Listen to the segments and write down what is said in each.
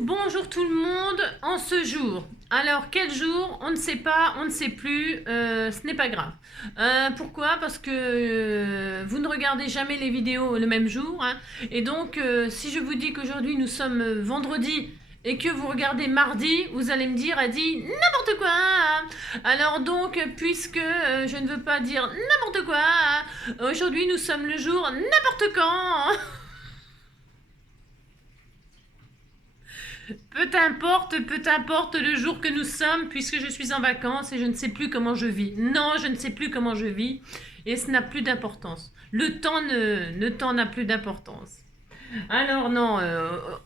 bonjour tout le monde en ce jour. Alors quel jour? On ne sait pas, on ne sait plus, ce n'est pas grave. Pourquoi? Parce que vous ne regardez jamais les vidéos le même jour, hein. Et donc si je vous dis qu'aujourd'hui nous sommes vendredi et que vous regardez mardi, vous allez me dire, elle dit n'importe quoi, hein. Alors donc, puisque je ne veux pas dire n'importe quoi, hein, aujourd'hui nous sommes le jour n'importe quand. Peu importe le jour que nous sommes, puisque je suis en vacances et je ne sais plus comment je vis. Non, je ne sais plus comment je vis et ce n'a plus d'importance. Le temps n'a plus d'importance. Alors non,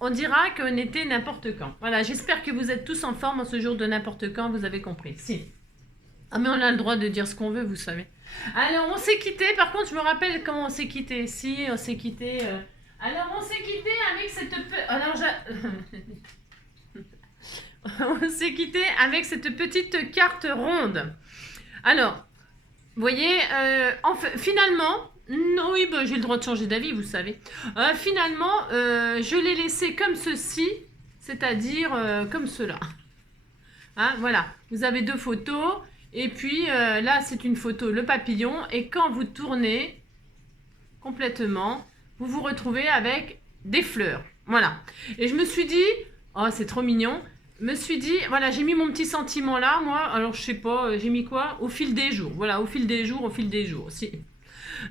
on dira qu'on était n'importe quand. Voilà, j'espère que vous êtes tous en forme en ce jour de n'importe quand, vous avez compris. Si. Ah mais on a le droit de dire ce qu'on veut, vous savez. Alors on s'est quitté, par contre je me rappelle comment on s'est quitté. Si, on s'est quitté... Alors on s'est quitté avec cette... Alors on s'est quitté avec cette petite carte ronde. Alors, vous voyez, finalement... Non, oui, bah, j'ai le droit de changer d'avis, vous savez. Finalement, je l'ai laissé comme ceci, c'est-à-dire comme cela. Hein, voilà, vous avez deux photos, et puis là, c'est une photo, le papillon, et quand vous tournez complètement, vous vous retrouvez avec des fleurs. Voilà. Et je me suis dit, oh, c'est trop mignon. Je me suis dit, voilà, j'ai mis mon petit sentiment là, moi. Alors, je sais pas, j'ai mis quoi? Au fil des jours. Voilà, au fil des jours, Si.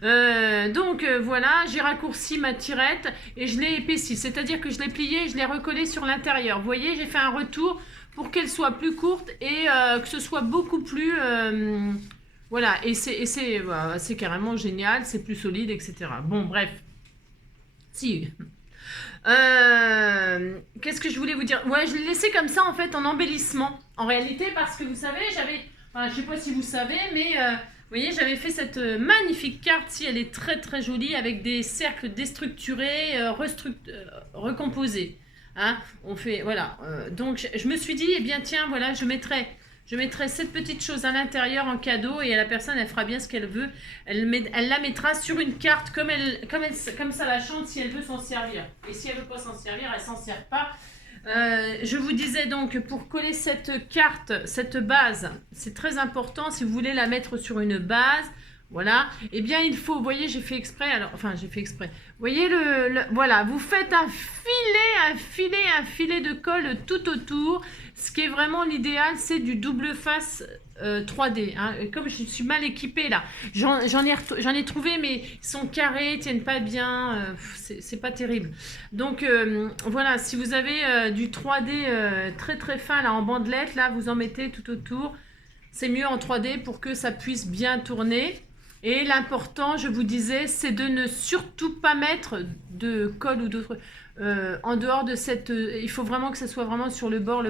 Donc voilà, j'ai raccourci ma tirette et je l'ai épaissie, c'est-à-dire que je l'ai pliée et je l'ai recollée sur l'intérieur. Vous voyez, j'ai fait un retour pour qu'elle soit plus courte et que ce soit beaucoup plus... voilà, et c'est carrément génial, c'est plus solide, etc. Bon, bref. Si. Qu'est-ce que je voulais vous dire? Ouais, je l'ai laissé comme ça, en fait, en embellissement. En réalité, parce que vous savez, enfin, je sais pas si vous savez, mais... vous voyez, j'avais fait cette magnifique carte, si elle est très très jolie, avec des cercles déstructurés, recomposés. Hein, on fait, voilà. Donc je me suis dit, eh bien tiens, voilà, je mettrai cette petite chose à l'intérieur en cadeau et la personne, elle fera bien ce qu'elle veut. Elle la mettra sur une carte comme ça la chante si elle veut s'en servir. Et si elle veut pas s'en servir, elle s'en sert pas. Je vous disais donc, pour coller cette carte, cette base, c'est très important si vous voulez la mettre sur une base. Voilà, eh bien il faut, vous voyez, j'ai fait exprès, vous voyez, voilà, vous faites un filet de colle tout autour. Ce qui est vraiment l'idéal, c'est du double face 3D. Hein. Comme je suis mal équipée là, j'en ai trouvé, mais ils sont carrés, ils tiennent pas bien, c'est pas terrible. Donc voilà, si vous avez du 3D très très fin là en bandelette, là vous en mettez tout autour. C'est mieux en 3D pour que ça puisse bien tourner. Et l'important, je vous disais, c'est de ne surtout pas mettre de colle ou d'autres... en dehors de cette... il faut vraiment que ça soit vraiment sur le bord.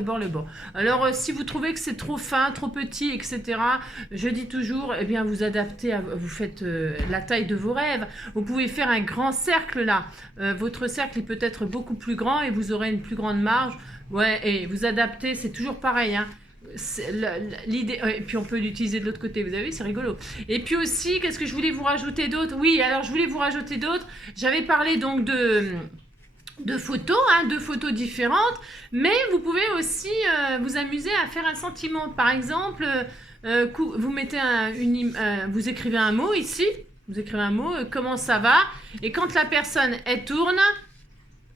Alors, si vous trouvez que c'est trop fin, trop petit, etc., je dis toujours, eh bien, vous adaptez, vous faites la taille de vos rêves. Vous pouvez faire un grand cercle, là. Votre cercle est peut-être beaucoup plus grand et vous aurez une plus grande marge. Ouais, et vous adaptez, c'est toujours pareil, hein. L'idée, et puis on peut l'utiliser de l'autre côté, vous avez vu, c'est rigolo. Et puis aussi, qu'est-ce que je voulais vous rajouter d'autre? Oui, alors je voulais vous rajouter d'autres. J'avais parlé donc de photos, hein, de photos différentes, mais vous pouvez aussi vous amuser à faire un sentiment. Par exemple, vous mettez vous écrivez un mot ici, vous écrivez un mot, comment ça va, et quand la personne elle tourne,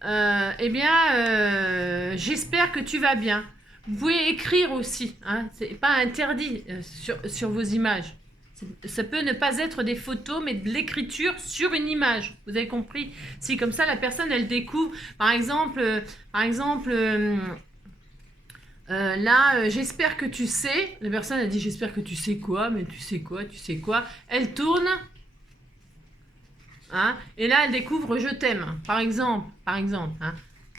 eh bien, j'espère que tu vas bien. Vous pouvez écrire aussi, hein, c'est pas interdit sur vos images. Ça peut ne pas être des photos, mais de l'écriture sur une image. Vous avez compris? Si comme ça, la personne, elle découvre, par exemple, là, j'espère que tu sais. La personne, elle dit, j'espère que tu sais quoi, mais tu sais quoi. Elle tourne, hein, et là, elle découvre, je t'aime, par exemple, hein.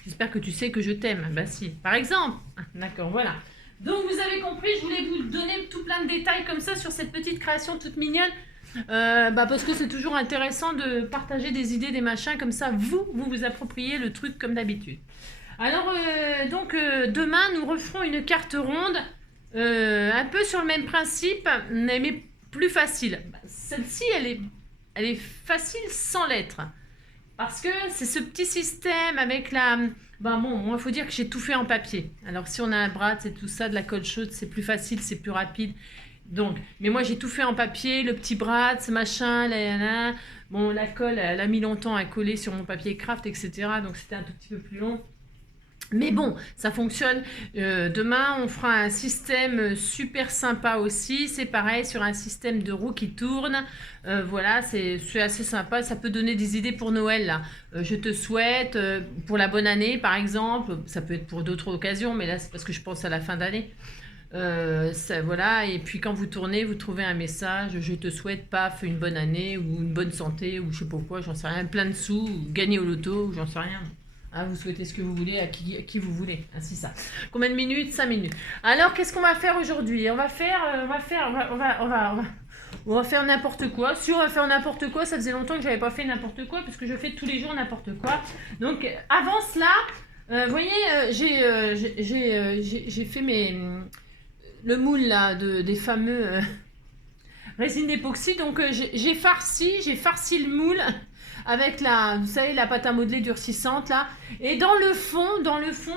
J'espère que tu sais que je t'aime. Bah si, par exemple. D'accord, voilà. Donc vous avez compris, je voulais vous donner tout plein de détails comme ça sur cette petite création toute mignonne. Parce que c'est toujours intéressant de partager des idées, des machins, comme ça vous appropriez le truc comme d'habitude. Alors demain nous referons une carte ronde, un peu sur le même principe, mais plus facile. Celle-ci elle est facile sans lettres. Parce que c'est ce petit système avec la... Ben bon, moi, il faut dire que j'ai tout fait en papier. Alors, si on a un brad, c'est tout ça, de la colle chaude, c'est plus facile, c'est plus rapide. Donc, mais moi, j'ai tout fait en papier, le petit brad, ce machin, bon, la colle, elle a mis longtemps à coller sur mon papier craft, etc. Donc, c'était un tout petit peu plus long. Mais bon, ça fonctionne. Demain, on fera un système super sympa aussi. C'est pareil, sur un système de roue qui tourne. Voilà, c'est assez sympa. Ça peut donner des idées pour Noël, là. Je te souhaite, pour la bonne année, par exemple. Ça peut être pour d'autres occasions, mais là, c'est parce que je pense à la fin d'année. Voilà, et puis quand vous tournez, vous trouvez un message. Je te souhaite, paf, une bonne année, ou une bonne santé, ou je sais pas quoi, j'en sais rien. Plein de sous, ou gagner au loto, ou j'en sais rien. Ah, vous souhaitez ce que vous voulez à qui vous voulez. Ah, c'est ça. Combien de minutes? 5 minutes. Alors, qu'est-ce qu'on va faire aujourd'hui? On va faire n'importe quoi. Si on va faire n'importe quoi, ça faisait longtemps que j'avais pas fait n'importe quoi, parce que je fais tous les jours n'importe quoi. Donc, avant cela, vous voyez, j'ai fait le moule là, des fameux résine d'époxy. Donc, j'ai farci le moule avec vous savez, la pâte à modeler durcissante là. Et dans le fond,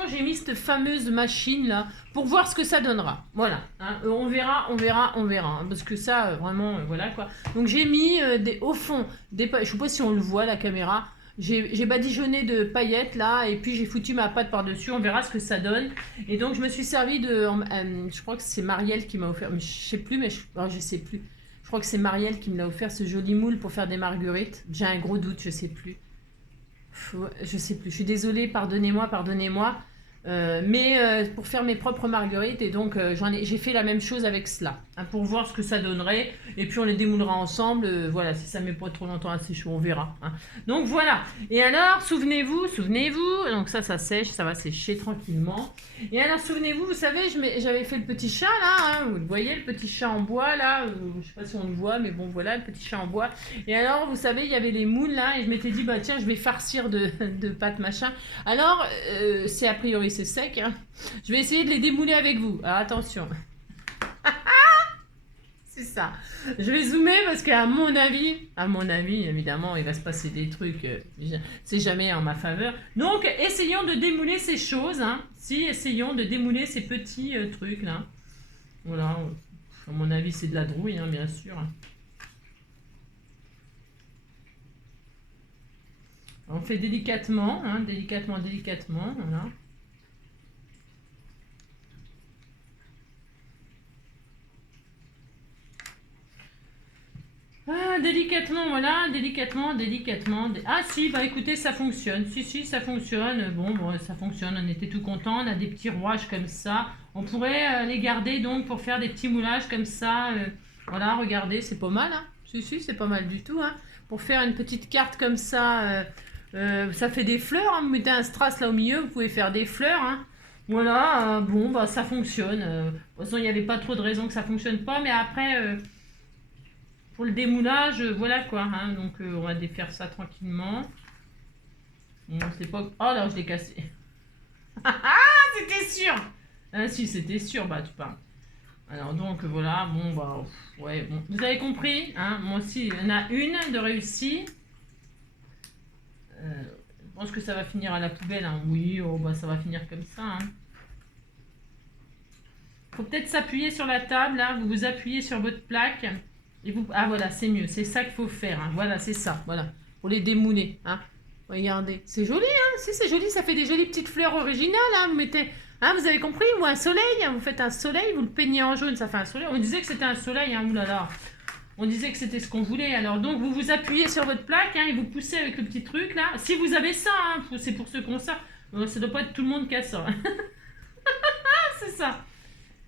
j'ai mis cette fameuse machine là pour voir ce que ça donnera. Voilà, hein. On verra, hein, parce que ça, vraiment, voilà quoi. Donc j'ai mis au fond, je sais pas si on le voit la caméra. J'ai badigeonné de paillettes là, et puis j'ai foutu ma pâte par-dessus. On verra ce que ça donne. Et donc je me suis servi je crois que c'est Marielle qui m'a offert, mais je sais plus, je sais plus. Je crois que c'est Marielle qui me l'a offert, ce joli moule pour faire des marguerites. J'ai un gros doute, je sais plus. Je sais plus. Je suis désolée, pardonnez-moi. Mais pour faire mes propres marguerites, et donc j'ai fait la même chose avec cela, hein, pour voir ce que ça donnerait, et puis on les démoulera ensemble. Voilà, si ça met pas trop longtemps à sécher, on verra, hein. Donc voilà. Et alors, souvenez-vous, donc ça sèche, ça va sécher tranquillement. Et alors, souvenez-vous, vous savez, j'avais fait le petit chat là, hein, vous le voyez, le petit chat en bois là, je sais pas si on le voit, mais bon voilà, le petit chat en bois. Et alors, vous savez, il y avait les moules là, et je m'étais dit, bah tiens, je vais farcir de pâte machin. Alors, c'est a priori c'est sec, hein. Je vais essayer de les démouler avec vous. Alors attention. C'est ça. Je vais zoomer parce qu'à mon avis, évidemment, il va se passer des trucs, c'est jamais en ma faveur. Donc, essayons de démouler ces choses, hein. Essayons de démouler ces petits trucs là. Voilà. À mon avis, c'est de la drouille, hein, bien sûr. On fait délicatement, hein, délicatement, voilà. Ah, délicatement, voilà, délicatement. Ah si, bah écoutez, ça fonctionne. Si, ça fonctionne. Bon, ça fonctionne. On était tout contents. On a des petits rouages comme ça. On pourrait les garder donc pour faire des petits moulages comme ça. Voilà, regardez, c'est pas mal, hein. Si, c'est pas mal du tout, hein. Pour faire une petite carte comme ça, ça fait des fleurs, hein. Vous mettez un strass là au milieu, vous pouvez faire des fleurs, hein. Voilà, bon, bah ça fonctionne. De toute façon, il n'y avait pas trop de raisons que ça fonctionne pas, mais après... pour le démoulage, voilà quoi, hein. Donc on va défaire ça tranquillement. Bon, c'est pas... Oh là, je l'ai cassé. Ah, c'était sûr. Ah si, c'était sûr, bah tu parles. Alors donc voilà, bon bah... Ouais, bon. Vous avez compris, hein. Moi aussi, il y en a une de réussie. Je pense que ça va finir à la poubelle, hein. Oui, oh, bah ça va finir comme ça, hein. Faut peut-être s'appuyer sur la table, là. Vous vous appuyez sur votre plaque. Et ah voilà, c'est mieux, c'est ça qu'il faut faire, hein. Voilà, c'est ça, voilà, pour les démouler, hein. Regardez, c'est joli, hein. Si, c'est joli, ça fait des jolies petites fleurs originales, hein. Vous mettez, hein, vous avez compris, ou un soleil, hein. Vous faites un soleil, vous le peignez en jaune, ça fait un soleil. On disait que c'était un soleil, hein, oulala. On disait que c'était ce qu'on voulait. Alors donc vous vous appuyez sur votre plaque, hein, et vous poussez avec le petit truc là. Si vous avez ça, hein, c'est pour ceux qui ont ça. Ça doit pas être tout le monde qui a ça. C'est ça.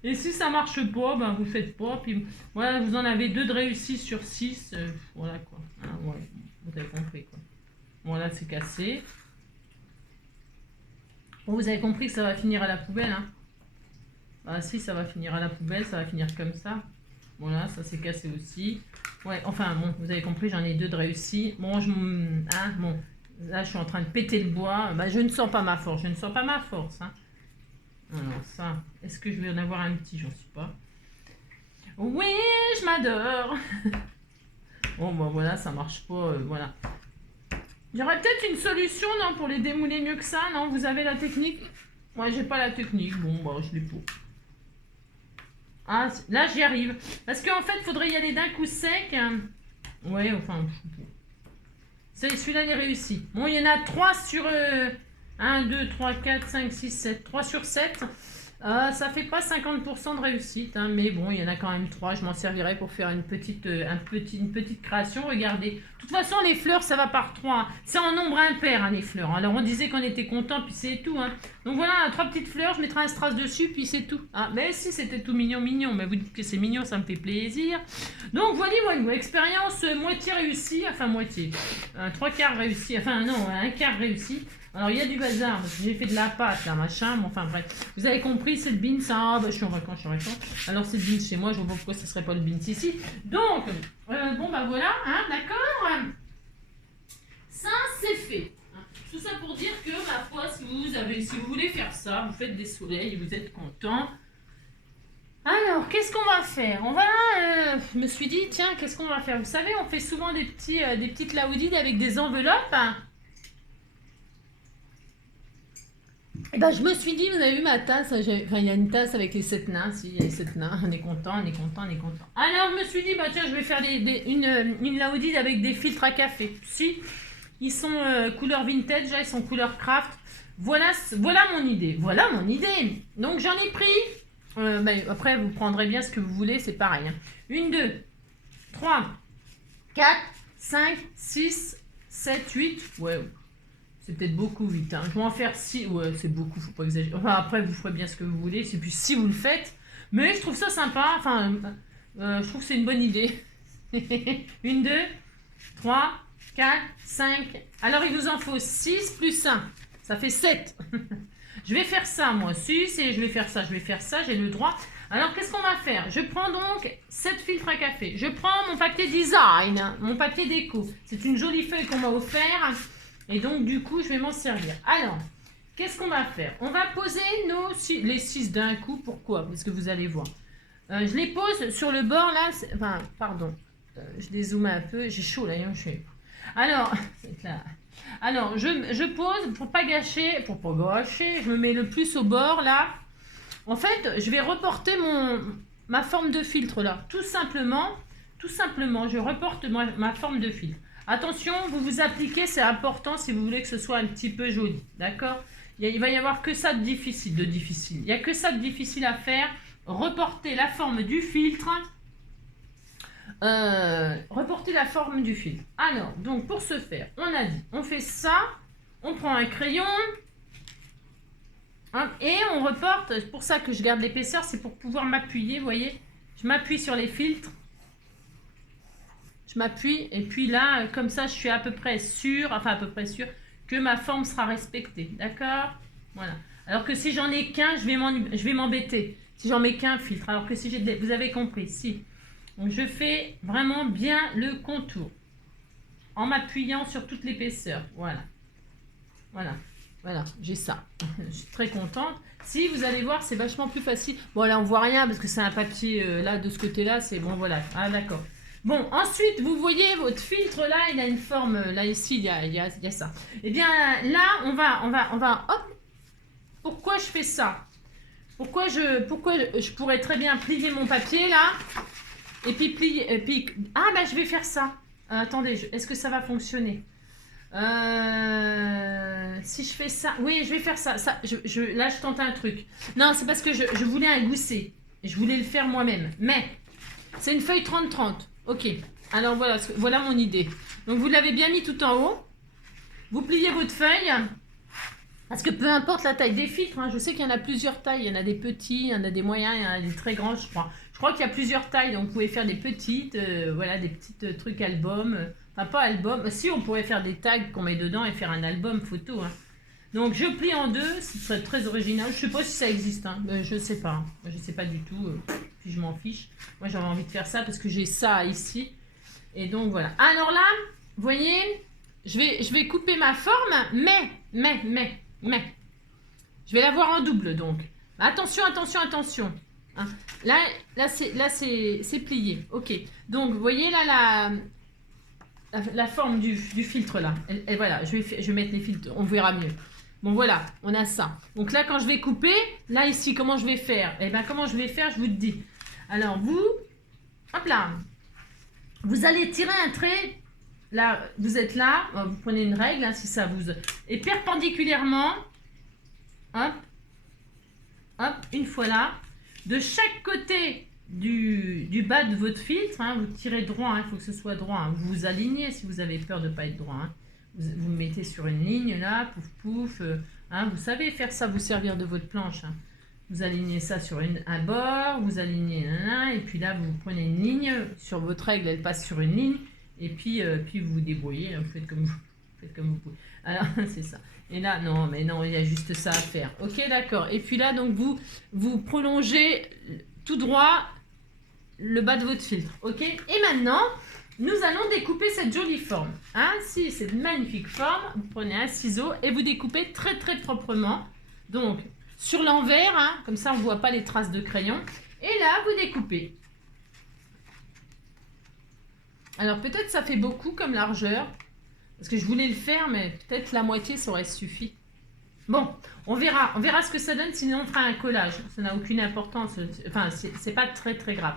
Et si ça marche pas, ben vous faites pas. Puis voilà, vous en avez 2 de réussis sur 6. Voilà quoi. Ah, ouais, vous avez compris quoi. Voilà, c'est cassé. Bon, vous avez compris que ça va finir à la poubelle, hein. Bah si, ça va finir à la poubelle, ça va finir comme ça. Voilà, ça c'est cassé aussi. Ouais, enfin bon, vous avez compris, j'en ai 2 de réussis. Bon, bon, là je suis en train de péter le bois. Bah, je ne sens pas ma force, hein. Alors ça, est-ce que je vais en avoir un petit? J'en suis pas. Oui, je m'adore. Bon, bah voilà, ça marche pas, voilà. J'aurais peut-être une solution, non, pour les démouler mieux que ça, non? Vous avez la technique? Moi, j'ai pas la technique. Bon, bah, je l'ai pas. Ah, là, j'y arrive. Parce qu'en fait, il faudrait y aller d'un coup sec. Ouais, enfin... Celui-là, il est réussi. Bon, il y en a 3 sur... 1, 2, 3, 4, 5, 6, 7. 3 sur 7. Ça fait pas 50% de réussite, hein, mais bon, il y en a quand même 3. Je m'en servirai pour faire une petite création. Regardez. De toute façon, les fleurs, ça va par 3. Hein. C'est en nombre impair, hein, les fleurs. Alors, on disait qu'on était content, puis c'est tout. Hein. Donc voilà, 3 petites fleurs, je mettrai un strass dessus, puis c'est tout. Ah, mais si, c'était tout mignon, mignon. Mais vous dites que c'est mignon, ça me fait plaisir. Donc voilà, expérience moitié réussie. Enfin, moitié. 3 quarts réussi. Enfin, non, un quart réussi. Alors, il y a du bazar, parce que j'ai fait de la pâte, là, machin, mais enfin, bref. Vous avez compris, c'est le beans, ça, bah, je suis en vacances. Alors, c'est le beans chez moi, je vois pas pourquoi ce serait pas le beans ici. Donc, bon, bah voilà, hein, d'accord. Ça, c'est fait. Tout ça pour dire que, ma foi, si vous voulez faire ça, vous faites des soleils, vous êtes content. Alors, qu'est-ce qu'on va faire? Je me suis dit, tiens, qu'est-ce qu'on va faire? Vous savez, on fait souvent des petites laoudides avec des enveloppes, hein. Et ben, je me suis dit, vous avez vu ma tasse, il y a une tasse avec les 7 nains, si, il y a les 7 nains, on est content, on est content, on est content. Alors, je me suis dit, bah tiens, je vais faire une laoudide avec des filtres à café. Si, ils sont couleur vintage, là, ils sont couleur craft. Voilà mon idée, Donc, j'en ai pris, après, vous prendrez bien ce que vous voulez, c'est pareil. Hein. 1, 2, 3, 4, 5, 6, 7, 8, ouais. C'est peut-être beaucoup, 8. Hein. Je vais en faire 6. Ouais, c'est beaucoup, faut pas exagérer. Enfin, après, vous ferez bien ce que vous voulez. C'est plus si vous le faites. Mais je trouve ça sympa. Enfin, je trouve que c'est une bonne idée. 1, 2, 3, 4, 5. Alors, il vous en faut 6 plus 1. Ça fait 7. Je vais faire ça, moi. 6 et je vais faire ça. J'ai le droit. Alors, qu'est-ce qu'on va faire? Je prends donc 7 filtres à café. Je prends mon papier design, mon papier déco. C'est une jolie feuille qu'on m'a offert. Et donc, du coup, je vais m'en servir. Alors, qu'est-ce qu'on va faire? On va poser les 6 d'un coup. Pourquoi? Parce que vous allez voir. Je les pose sur le bord, là. Enfin, pardon. Je dézoome un peu. J'ai chaud, là. Je suis... Alors, je pose pour pas gâcher. Je me mets le plus au bord, là. En fait, je vais reporter ma forme de filtre, là. Tout simplement, je reporte ma forme de filtre. Attention, vous vous appliquez, c'est important si vous voulez que ce soit un petit peu joli, d'accord? Il va y avoir que ça de difficile. Il n'y a que ça de difficile à faire. Reporter la forme du filtre. Alors, donc pour ce faire, on a dit, on fait ça, on prend un crayon hein, et on reporte. C'est pour ça que je garde l'épaisseur, c'est pour pouvoir m'appuyer, vous voyez? Je m'appuie sur les filtres. Je m'appuie et puis là, comme ça, je suis à peu près sûre que ma forme sera respectée. D'accord? Voilà. Alors que si j'en ai qu'un, je vais m'embêter. Si j'en mets qu'un filtre. Alors que si j'ai vous avez compris. Si. Donc je fais vraiment bien le contour. En m'appuyant sur toute l'épaisseur. Voilà. Voilà, j'ai ça. Je suis très contente. Si, vous allez voir, c'est vachement plus facile. Bon, là, on voit rien parce que c'est un papier, là, de ce côté-là, c'est bon, voilà. Ah, d'accord. Bon, ensuite, vous voyez votre filtre là, il a une forme, là ici, il y a ça. Eh bien, là, on va, hop. Pourquoi je fais ça? Pourquoi je pourrais très bien plier mon papier là, et puis ah ben je vais faire ça. Attendez, est-ce que ça va fonctionner? Si je fais ça, oui, je vais faire ça. Là, je tente un truc. Non, c'est parce que je voulais un gousset. Je voulais le faire moi-même. Mais, c'est une feuille 30-30. Ok, alors voilà mon idée. Donc vous l'avez bien mis tout en haut. Vous pliez votre feuille. Parce que peu importe la taille des filtres, hein, je sais qu'il y en a plusieurs tailles. Il y en a des petits, il y en a des moyens, il y en a des très grands, je crois. Je crois qu'il y a plusieurs tailles, donc vous pouvez faire des petites, voilà, des petits trucs albums. Enfin, pas album. Si, on pourrait faire des tags qu'on met dedans et faire un album photo. Hein. Donc je plie en deux, ce serait très original. Je sais pas si ça existe, hein. Je sais pas. Je sais pas du tout. Puis je m'en fiche. Moi j'avais envie de faire ça parce que j'ai ça ici. Et donc voilà. Alors là, vous voyez, je vais couper ma forme, mais. Je vais l'avoir en double donc. Attention. Hein. Là c'est plié. Ok. Donc vous voyez là la forme du filtre là. Et voilà, je vais mettre les filtres, on verra mieux. Bon voilà, on a ça. Donc là, quand je vais couper, là ici, comment je vais faire? Eh bien, comment je vais faire, je vous le dis. Alors vous, hop là, vous allez tirer un trait. Là, vous êtes là, vous prenez une règle, hein, si ça vous... Et perpendiculairement, hop, hop, une fois là, de chaque côté du bas de votre filtre, hein, vous tirez droit, il faut que ce soit droit, hein, vous vous alignez si vous avez peur de ne pas être droit. Hein. Vous me mettez sur une ligne là, pouf pouf, hein, vous savez faire ça, vous servir de votre planche. Hein. Vous alignez ça sur un bord, vous alignez, et puis là, vous prenez une ligne, sur votre règle, elle passe sur une ligne, et puis vous vous débrouillez, vous faites comme vous pouvez. Alors, c'est ça. Et là, non, mais non, il y a juste ça à faire. Ok, d'accord. Et puis là, donc, vous prolongez tout droit le bas de votre filtre. Ok. Et maintenant, nous allons découper cette jolie forme. Hein, si, c'est une magnifique forme. Vous prenez un ciseau et vous découpez très, très proprement. Donc, sur l'envers, hein, comme ça, on ne voit pas les traces de crayon. Et là, vous découpez. Alors, peut-être ça fait beaucoup comme largeur. Parce que je voulais le faire, mais peut-être la moitié, ça aurait suffi. Bon, on verra ce que ça donne, sinon on fera un collage. Ça n'a aucune importance. Enfin, c'est pas très, très grave.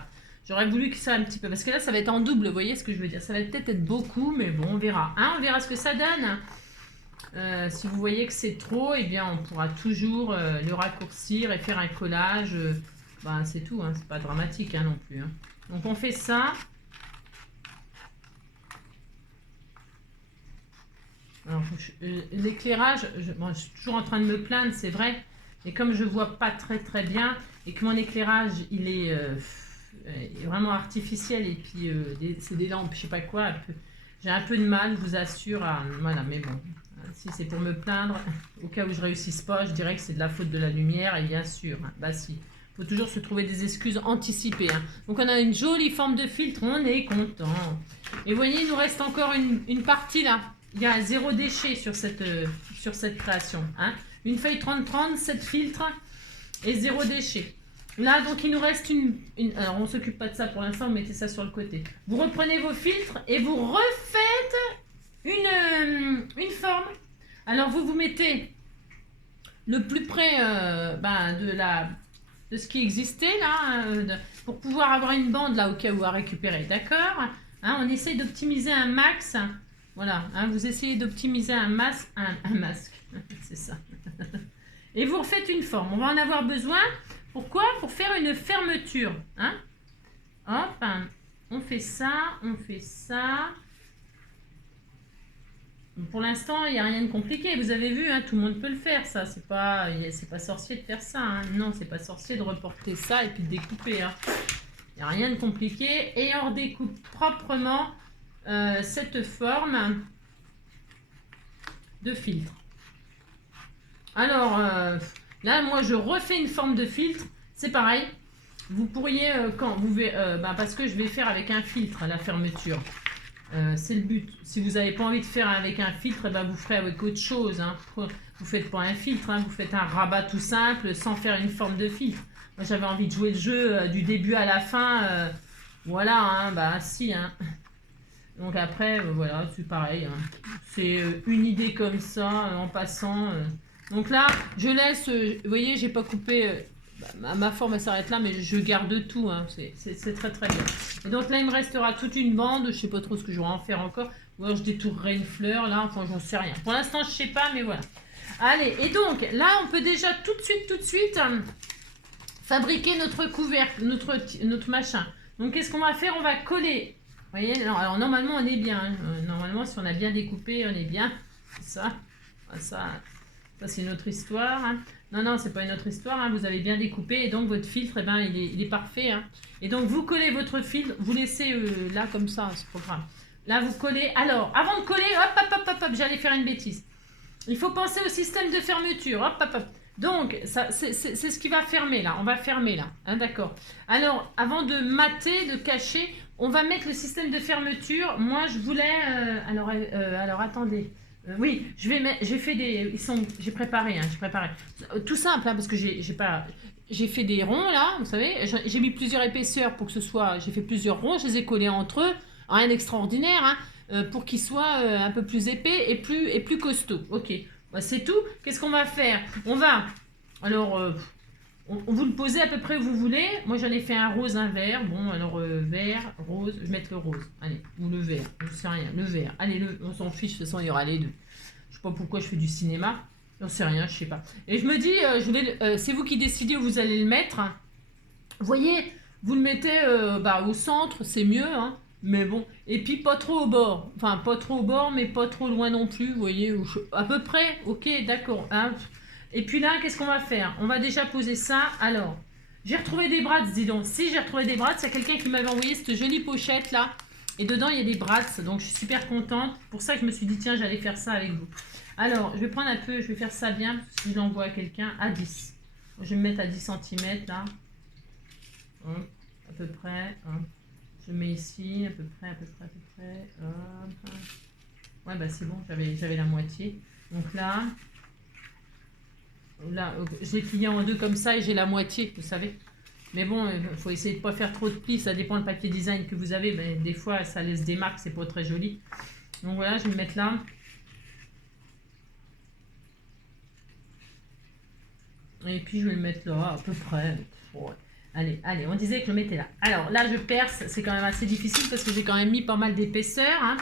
J'aurais voulu que ça un petit peu, parce que là, ça va être en double, vous voyez ce que je veux dire. Ça va peut-être être beaucoup, mais bon, on verra. Hein, on verra ce que ça donne. Si vous voyez que c'est trop, eh bien, on pourra toujours le raccourcir et faire un collage. Ben, c'est tout, hein, c'est pas dramatique hein, non plus. Hein. Donc, on fait ça. L'éclairage, je suis toujours en train de me plaindre, c'est vrai. Et comme je vois pas très très bien, et que mon éclairage, il est vraiment artificiel, et puis c'est des lampes, je sais pas quoi, j'ai un peu de mal, je vous assure. Voilà, mais bon, si c'est pour me plaindre, au cas où je réussisse pas, je dirais que c'est de la faute de la lumière, et bien sûr, hein, bah si. Il faut toujours se trouver des excuses anticipées. Hein. Donc on a une jolie forme de filtre, on est content. Et vous voyez, il nous reste encore une partie là. Il y a 0 déchet sur cette création. Hein. Une feuille 30-30, 7 filtres et 0 déchet. Là, donc, il nous reste alors, on ne s'occupe pas de ça pour l'instant, vous mettez ça sur le côté. Vous reprenez vos filtres et vous refaites une forme. Alors, vous mettez le plus près de ce qui existait, là, pour pouvoir avoir une bande, là, au cas où à récupérer. D'accord, hein, on essaye d'optimiser un max. Voilà, hein, vous essayez d'optimiser un masque, c'est ça. Et vous refaites une forme. On va en avoir besoin. Pourquoi? Pour faire une fermeture. Hein? Hop, hein, on fait ça, on fait ça. Pour l'instant, il n'y a rien de compliqué. Vous avez vu, hein, tout le monde peut le faire, ça. C'est pas sorcier de faire ça. Hein. Non, c'est pas sorcier de reporter ça et puis de découper. Hein. Il n'y a rien de compliqué. Et on redécoupe proprement cette forme de filtre. Alors, là, moi, je refais une forme de filtre. C'est pareil. Vous pourriez, parce que je vais faire avec un filtre, la fermeture. C'est le but. Si vous n'avez pas envie de faire avec un filtre, vous ferez avec autre chose. Hein. Vous ne faites pas un filtre, hein. Vous faites un rabat tout simple sans faire une forme de filtre. Moi, j'avais envie de jouer le jeu du début à la fin. Voilà, hein, si. Hein. Donc après, voilà, c'est pareil. Hein. C'est une idée comme ça, en passant. Donc là, je laisse, vous voyez, j'ai pas coupé, ma forme elle s'arrête là, mais je garde tout. Hein. C'est très très bien. Et donc là, il me restera toute une bande. Je sais pas trop ce que je vais en faire encore. Ou alors je détourerai une fleur, là, enfin, j'en sais rien. Pour l'instant, je sais pas, mais voilà. Allez, et donc, là, on peut déjà tout de suite, fabriquer notre couvercle, notre machin. Donc, qu'est-ce qu'on va faire? On va coller. Vous voyez, alors normalement on est bien. Hein. Normalement, si on a bien découpé, on est bien. Ça c'est une autre histoire. Hein. Non, c'est pas une autre histoire. Hein. Vous avez bien découpé et donc votre filtre, il est parfait. Hein. Et donc vous collez votre filtre, vous laissez là comme ça, ce programme. Là vous collez. Alors, avant de coller, hop, j'allais faire une bêtise. Il faut penser au système de fermeture. Hop. Donc, c'est ce qui va fermer là. On va fermer là. Hein, d'accord. Alors, avant de mater, de cacher, on va mettre le système de fermeture. Moi, je voulais... alors, attendez. Oui, j'ai fait des... J'ai préparé. Tout simple, hein, parce que j'ai fait des ronds là, vous savez. J'ai mis plusieurs épaisseurs pour que ce soit... J'ai fait plusieurs ronds, je les ai collés entre eux. Rien d'extraordinaire, hein. pour qu'il soit un peu plus épais et plus costaud. Ok, bah, c'est tout. Qu'est-ce qu'on va faire? On va, alors, vous le posez à peu près où vous voulez. Moi, j'en ai fait un rose, un vert. Bon, alors, vert, rose, je vais mettre le rose. Allez, ou le vert, je sais rien, le vert. Allez, on s'en fiche, de toute façon, il y aura les deux. Je sais pas pourquoi je fais du cinéma. J'en sais rien, je sais pas. Et je me dis, c'est vous qui décidez où vous allez le mettre. Vous voyez, vous le mettez au centre, c'est mieux, hein. Mais bon, et puis pas trop au bord. Enfin, pas trop au bord, mais pas trop loin non plus, vous voyez. À peu près, ok, d'accord. Hein. Et puis là, qu'est-ce qu'on va faire? On va déjà poser ça. Alors, j'ai retrouvé des brats, dis donc. Si j'ai retrouvé des brats, c'est quelqu'un qui m'avait envoyé cette jolie pochette là. Et dedans, il y a des brats, donc je suis super contente. Pour ça que je me suis dit, tiens, j'allais faire ça avec vous. Alors, je vais prendre un peu, je vais faire ça bien, parce que je l'envoie à quelqu'un à 10. Je vais me mettre à 10 cm là. À peu près. Je mets ici, à peu près. Ouais, bah c'est bon, j'avais la moitié. Donc là, je l'ai plié en deux comme ça et j'ai la moitié, vous savez. Mais bon, il faut essayer de ne pas faire trop de plis, ça dépend du papier design que vous avez. Mais des fois, ça laisse des marques, c'est pas très joli. Donc voilà, je vais me mettre là. Et puis je vais le mettre là, à peu près. Ouais. Allez, on disait que je le mettais là. Alors là, je perce, c'est quand même assez difficile parce que j'ai quand même mis pas mal d'épaisseur. Hein.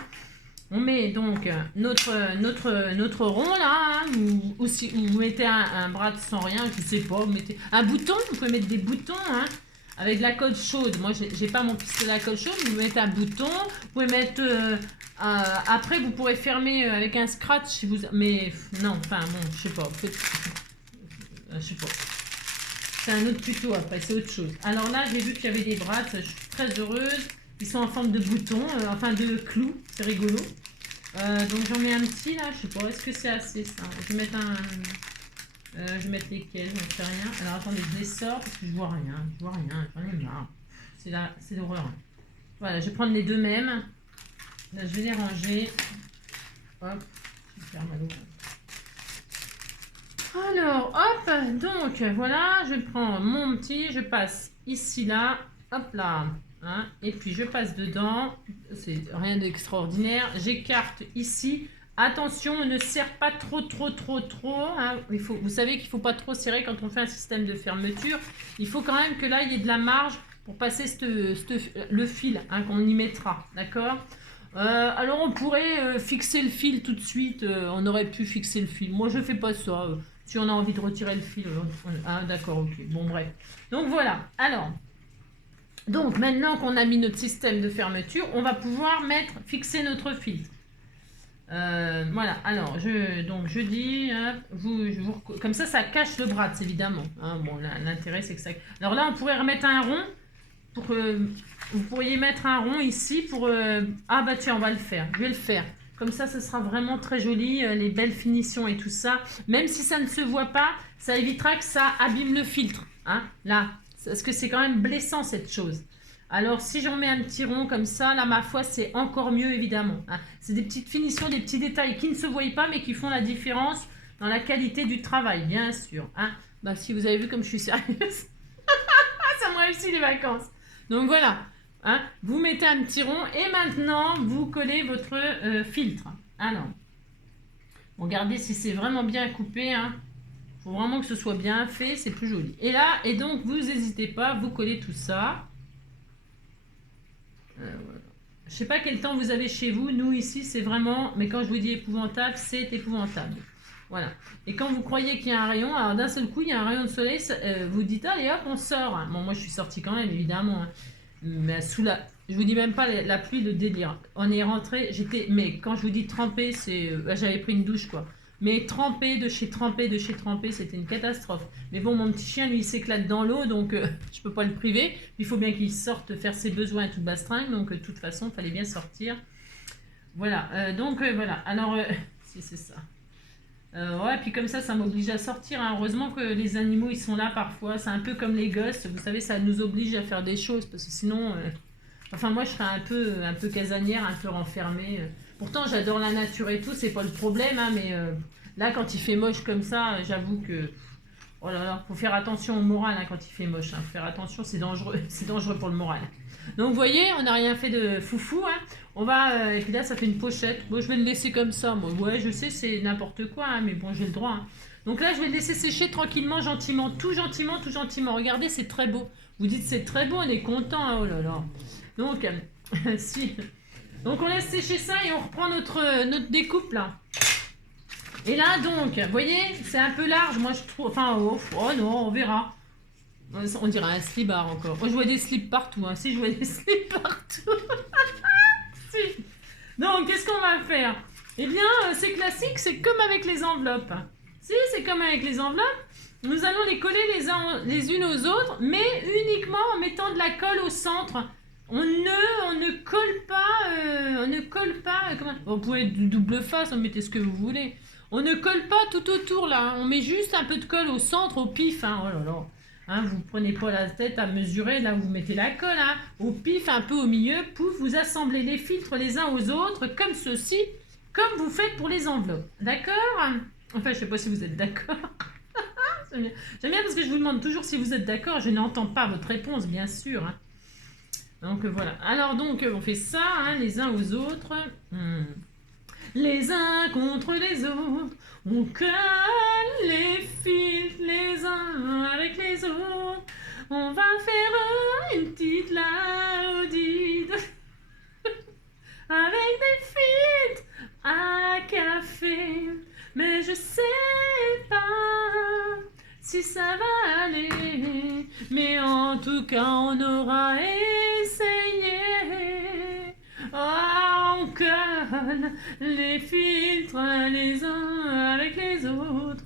On met donc notre rond là, hein, ou si vous mettez un bras sans rien, je sais pas, vous mettez un bouton, vous pouvez mettre des boutons, hein, avec de la colle chaude. Moi, j'ai pas mon pistolet à colle chaude, vous mettez un bouton, vous pouvez mettre... après, vous pourrez fermer avec un scratch si vous... Mais non, enfin bon, je sais pas. Je sais pas. C'est un autre tuto après, c'est autre chose. Alors là, j'ai vu qu'il y avait des bras, je suis très heureuse. Ils sont en forme de bouton, enfin de clous, c'est rigolo. Donc j'en mets un petit là, je sais pas, est-ce que c'est assez ça? Je vais mettre je vais mettre lesquels, j'en sais rien. Alors attendez, je les sors parce que je vois rien, j'en ai marre. C'est l'horreur. Voilà, je vais prendre les deux mêmes. Là, je vais les ranger. Hop, je vais faire mal au... Alors, hop, donc voilà, je prends mon petit, je passe ici, là, hop là, hein, et puis je passe dedans, c'est rien d'extraordinaire, j'écarte ici, attention, on ne serre pas trop, hein, vous savez qu'il ne faut pas trop serrer quand on fait un système de fermeture, il faut quand même que là, il y ait de la marge pour passer le fil hein, qu'on y mettra, d'accord? Alors on pourrait fixer le fil tout de suite, on aurait pu fixer le fil, moi je fais pas ça. Si on a envie de retirer le fil. Ah, d'accord, ok. Bon, bref. Donc, voilà. Alors, donc maintenant qu'on a mis notre système de fermeture, on va pouvoir fixer notre filtre. Voilà. Alors, je dis, comme ça cache le bras, évidemment. Hein, bon, l'intérêt, c'est que ça... Alors là, on pourrait remettre un rond. Vous pourriez mettre un rond ici pour... Ah, bah tiens, on va le faire. Je vais le faire. Comme ça, ce sera vraiment très joli, les belles finitions et tout ça. Même si ça ne se voit pas, ça évitera que ça abîme le filtre. Hein, là, parce que c'est quand même blessant cette chose. Alors, si j'en mets un petit rond comme ça, là, ma foi, c'est encore mieux, évidemment. Hein. C'est des petites finitions, des petits détails qui ne se voient pas, mais qui font la différence dans la qualité du travail, bien sûr. Hein. Bah, si vous avez vu comme je suis sérieuse, ça me réussit les vacances. Donc, voilà. Hein, vous mettez un petit rond et maintenant vous collez votre filtre. Alors, regardez si c'est vraiment bien coupé. Il faut vraiment que ce soit bien fait, c'est plus joli. Et là, donc vous n'hésitez pas, vous collez tout ça. Voilà. Je sais pas quel temps vous avez chez vous. Nous ici, c'est vraiment, mais quand je vous dis épouvantable, c'est épouvantable. Voilà. Et quand vous croyez qu'il y a un rayon, alors d'un seul coup, il y a un rayon de soleil, vous dites allez hop, on sort. Bon, moi je suis sortie quand même, évidemment. Hein. Mais je vous dis même pas la pluie, le délire. On est rentré, mais quand je vous dis trempé, j'avais pris une douche quoi. Mais trempé de chez trempé, c'était une catastrophe. Mais bon, mon petit chien, lui, il s'éclate dans l'eau, donc je peux pas le priver. Il faut bien qu'il sorte faire ses besoins à toute bastringue, donc de toute façon, il fallait bien sortir. Voilà, voilà. Alors, si c'est ça. Ouais, puis comme ça m'oblige à sortir. Hein. Heureusement que les animaux, ils sont là parfois. C'est un peu comme les gosses. Vous savez, ça nous oblige à faire des choses. Parce que sinon... Enfin, moi, je serais un peu casanière, un peu renfermée. Pourtant, j'adore la nature et tout. C'est pas le problème. Hein, mais là, quand il fait moche comme ça, j'avoue que... Oh là là, faut faire attention au moral hein, quand il fait moche. Hein. Faut faire attention, c'est dangereux. C'est dangereux pour le moral. Donc vous voyez, on n'a rien fait de foufou. Hein. On va, et puis là, ça fait une pochette. Bon, je vais le laisser comme ça. Moi, ouais, je sais, c'est n'importe quoi, hein, mais bon, j'ai le droit. Hein. Donc là, je vais le laisser sécher tranquillement, gentiment, tout gentiment, tout gentiment. Regardez, c'est très beau. Vous dites c'est très beau, on est content. Hein, oh là là. Donc, si. Donc on laisse sécher ça et on reprend notre découpe là. Et là, donc, vous voyez, c'est un peu large, moi je trouve. Enfin, oh non, on verra. On dirait un slibard encore. Moi, je vois des slips partout. Hein. Si, je vois des slips partout. Si. Donc, qu'est-ce qu'on va faire? Eh bien, c'est classique, c'est comme avec les enveloppes. Si, c'est comme avec les enveloppes. Nous allons les coller les unes aux autres, mais uniquement en mettant de la colle au centre. On ne colle pas. Comment... Vous pouvez du double face, vous mettez ce que vous voulez. On ne colle pas tout autour là. Hein. On met juste un peu de colle au centre, au pif. Hein. Oh là là. Hein, vous prenez pas la tête à mesurer, là vous mettez la colle, hein, au pif, un peu au milieu, pouf, vous assemblez les filtres les uns aux autres, comme ceci, comme vous faites pour les enveloppes. D'accord? Enfin, je sais pas si vous êtes d'accord. J'aime bien parce que je vous demande toujours si vous êtes d'accord, je n'entends pas votre réponse, bien sûr. Hein. Donc voilà. Alors donc, on fait ça, hein, les uns aux autres. Les uns contre les autres, on colle les fils les uns avec les autres. On va faire une petite laudite avec des filtres à café. Mais je sais pas si ça va aller. Mais en tout cas, on aura essayé. Oh, on colle les filtres les uns avec les autres.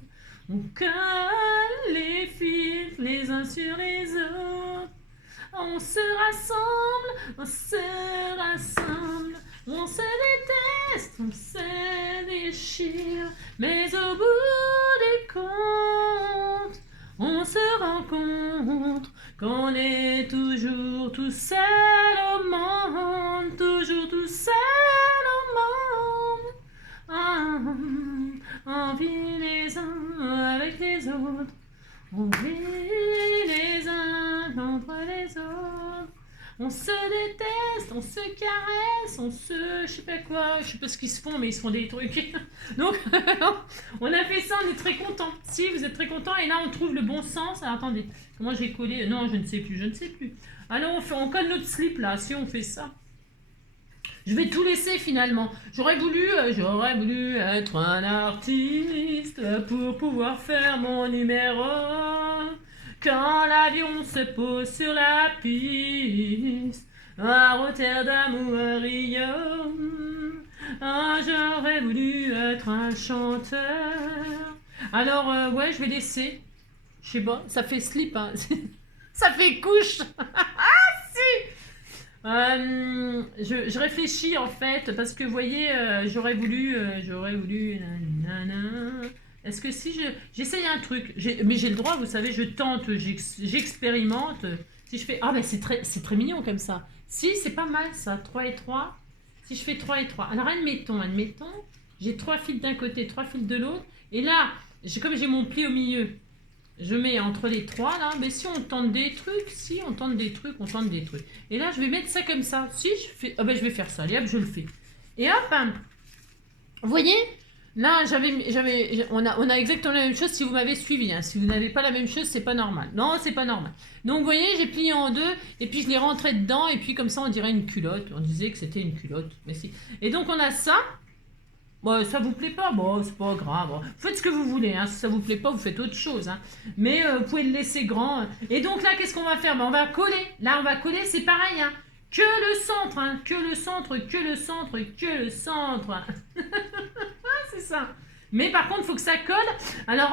On colle les filtres les uns sur les autres. On se rassemble, on se rassemble. On se déteste, on se déchire. Mais au bout du compte, on se rencontre. Qu'on est toujours tout seul au monde, toujours tout seul au monde. On vit les uns avec les autres, on vit les uns contre les autres. On se déteste, on se caresse, on se... je sais pas quoi, je sais pas ce qu'ils se font, mais ils se font des trucs. Donc, on a fait ça, on est très contents. Si, vous êtes très contents, et là, on trouve le bon sens. Alors, attendez, comment j'ai collé? Non, je ne sais plus. Alors, on colle notre slip, là, si on fait ça. Je vais tout laisser, finalement. J'aurais voulu être un artiste pour pouvoir faire mon numéro. Quand l'avion se pose sur la piste, à Rotterdam ou à Rio, j'aurais voulu être un chanteur. Alors, ouais, je vais laisser. Je sais pas, ça fait slip, hein. Ça fait couche. Ah, si. Je réfléchis, en fait, parce que, vous voyez, j'aurais voulu... Est-ce que si j'essaye un truc, mais j'ai le droit, vous savez, je tente, j'expérimente. Si je fais... Ah ben c'est très mignon comme ça. Si, c'est pas mal ça, 3 et 3. Si je fais 3 et 3. Alors admettons, j'ai 3 fils d'un côté, 3 fils de l'autre. Et là, comme j'ai mon pli au milieu, je mets entre les 3 là. Mais si on tente des trucs, on tente des trucs. Et là, je vais mettre ça comme ça. Si je fais... Ah ben je vais faire ça, allez hop, je le fais. Et hop, hein, vous voyez? Là, on a exactement la même chose si vous m'avez suivi. Hein. Si vous n'avez pas la même chose, c'est pas normal. Non, c'est pas normal. Donc, vous voyez, j'ai plié en deux et puis je l'ai rentré dedans et puis comme ça, on dirait une culotte. On disait que c'était une culotte. Mais si. Et donc, on a ça. Bon, ça vous plaît pas? Bon, c'est pas grave. Bon. Faites ce que vous voulez. Hein. Si ça vous plaît pas, vous faites autre chose. Hein. Mais vous pouvez le laisser grand. Et donc là, qu'est-ce qu'on va faire? Ben, on va coller. Là, on va coller, c'est pareil. Hein. Que le centre. Hein. Que le centre. C'est ça. Mais par contre, il faut que ça colle. Alors,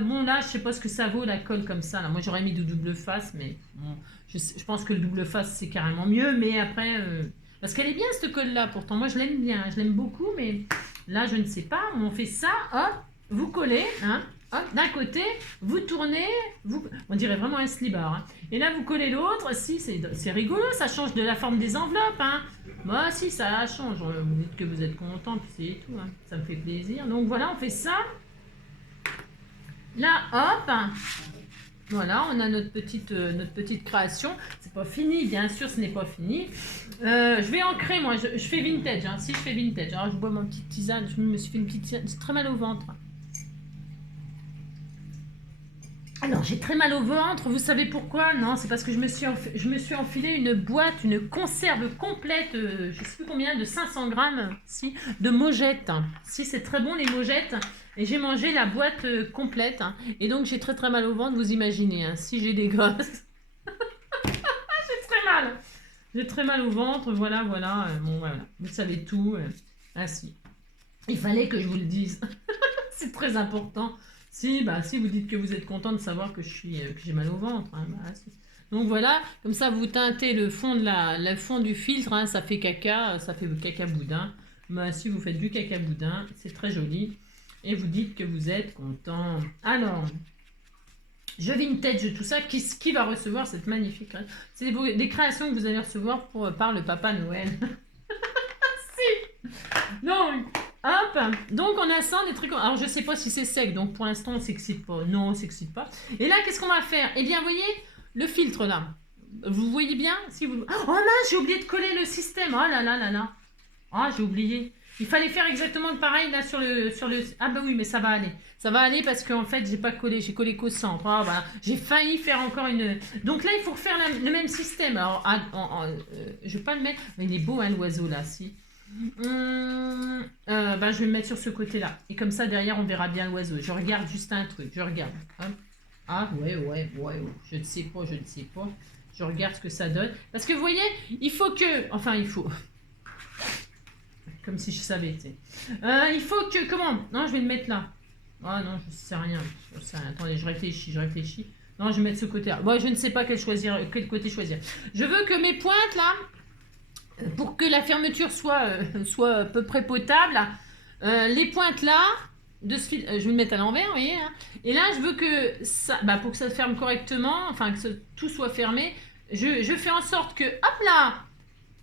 bon, là, je sais pas ce que ça vaut, la colle comme ça. Là. Moi, j'aurais mis du double face, mais bon, je pense que le double face, c'est carrément mieux. Mais après, parce qu'elle est bien, cette colle-là, pourtant. Moi, je l'aime bien. Je l'aime beaucoup, mais là, je ne sais pas. On fait ça, hop, vous collez, hein. D'un côté, vous tournez, on dirait vraiment un slibard. Hein. Et là, vous collez l'autre. Si, c'est rigolo, ça change de la forme des enveloppes. Hein. Moi, si, ça change. Vous dites que vous êtes content, puis c'est tout. Hein. Ça me fait plaisir. Donc voilà, on fait ça. Là, hop. Voilà, on a notre petite création. C'est pas fini, bien sûr, ce n'est pas fini. Je vais ancrer, moi, je fais vintage. Hein. Si je fais vintage, alors je bois mon petite tisane, je me suis fait une petite tisane, j'ai très mal au ventre. Alors, j'ai très mal au ventre, vous savez pourquoi? Non, c'est parce que je me suis enfilé une boîte, une conserve complète, je sais plus combien, de 500 grammes, si, de mojettes. Si, c'est très bon les mojettes. Et j'ai mangé la boîte complète. Hein. Et donc, j'ai très très mal au ventre, vous imaginez. Hein, si j'ai des gosses. J'ai très mal. J'ai très mal au ventre, voilà, voilà. Bon, voilà. Vous savez tout. Ainsi. Il fallait que je vous le dise. C'est très important. Si, bah, si vous dites que vous êtes content de savoir que j'ai mal au ventre. Hein, bah, si. Donc voilà, comme ça vous teintez le fond, le fond du filtre, hein, ça fait caca boudin. Bah, si vous faites du caca boudin, c'est très joli. Et vous dites que vous êtes content. Alors, je vintage tout ça. Qui va recevoir cette magnifique création? C'est des créations que vous allez recevoir par le Papa Noël. Si. Donc, hop. Donc, on a ça, des trucs. Alors, je sais pas si c'est sec. Donc, pour l'instant, on s'excite pas. Non, on s'excite pas. Et là, qu'est-ce qu'on va faire? Eh bien, vous voyez, le filtre là. Vous voyez bien si vous... Oh là, j'ai oublié de coller le système. Oh là là là là. Ah, j'ai oublié. Il fallait faire exactement pareil là sur le... Ah bah oui, mais ça va aller. Ça va aller parce qu'en fait, j'ai pas collé. J'ai collé qu'au centre. Ah, voilà. J'ai failli faire encore une... Donc là, il faut refaire le même système. Alors, je vais pas le mettre... Il est beau, hein, l'oiseau là, si. Bah, je vais le mettre sur ce côté-là. Et comme ça, derrière, on verra bien l'oiseau. Je regarde juste un truc. Je regarde. Hop. Ah, ouais. Je ne sais pas. Je regarde ce que ça donne. Parce que vous voyez, il faut que... Enfin, il faut... Comme si je savais, tu sais. Il faut que... Comment? Non, je vais le mettre là. Ah non, je sais rien. Attendez, je réfléchis. Non, je vais mettre ce côté-là. Bon, je ne sais pas quel côté choisir. Je veux que mes pointes, là, pour que la fermeture soit à peu près potable, les pointes là, je vais le mettre à l'envers, vous voyez. Hein, et là, je veux que ça... Bah, pour que ça se ferme correctement, enfin, que tout soit fermé, je fais en sorte que... Hop là!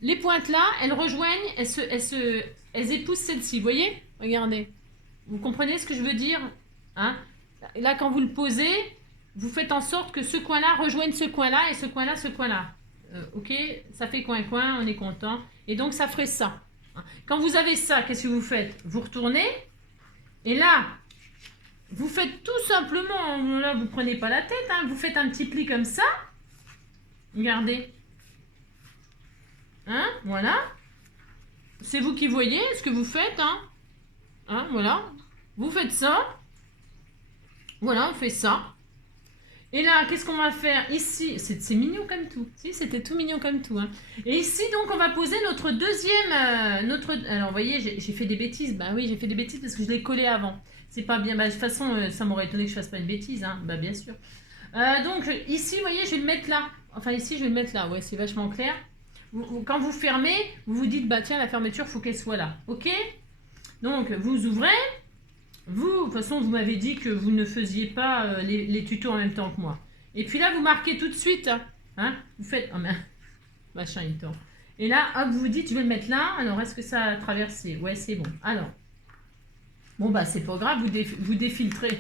Les pointes là, elles rejoignent, elles épousent celle-ci, vous voyez? Regardez. Vous comprenez ce que je veux dire? Hein? Là, quand vous le posez, vous faites en sorte que ce coin-là rejoigne ce coin-là et ce coin-là, ce coin-là. Ok? Ça fait coin-coin, on est content. Et donc, ça ferait ça. Quand vous avez ça, qu'est-ce que vous faites? Vous retournez. Et là, vous faites tout simplement, là, vous prenez pas la tête, hein, vous faites un petit pli comme ça. Regardez. Hein, voilà. C'est vous qui voyez ce que vous faites, hein. Hein, voilà. Vous faites ça. Voilà, on fait ça. Et là, qu'est-ce qu'on va faire ici? C'est mignon comme tout. Si, c'était tout mignon comme tout. Hein. Et ici, donc, on va poser notre deuxième... Alors, vous voyez, j'ai fait des bêtises. Bah oui, j'ai fait des bêtises parce que je l'ai collé avant. C'est pas bien. Bah, de toute façon, ça m'aurait étonné que je fasse pas une bêtise. Hein. Bah, bien sûr. Donc, ici, vous voyez, je vais le mettre là. Enfin, ici, je vais le mettre là. Ouais, c'est vachement clair. Quand vous fermez, vous vous dites, bah tiens, la fermeture, il faut qu'elle soit là. Ok? Donc, vous ouvrez. Vous, de toute façon, vous m'avez dit que vous ne faisiez pas les tutos en même temps que moi. Et puis là, vous marquez tout de suite. Hein? Vous faites... Oh, mais... Machin, il tord. Et là, hop, vous vous dites, je vais le mettre là. Alors, est-ce que ça a traversé? Ouais, c'est bon. Alors. Bon, bah, c'est pas grave. Vous défiltrez.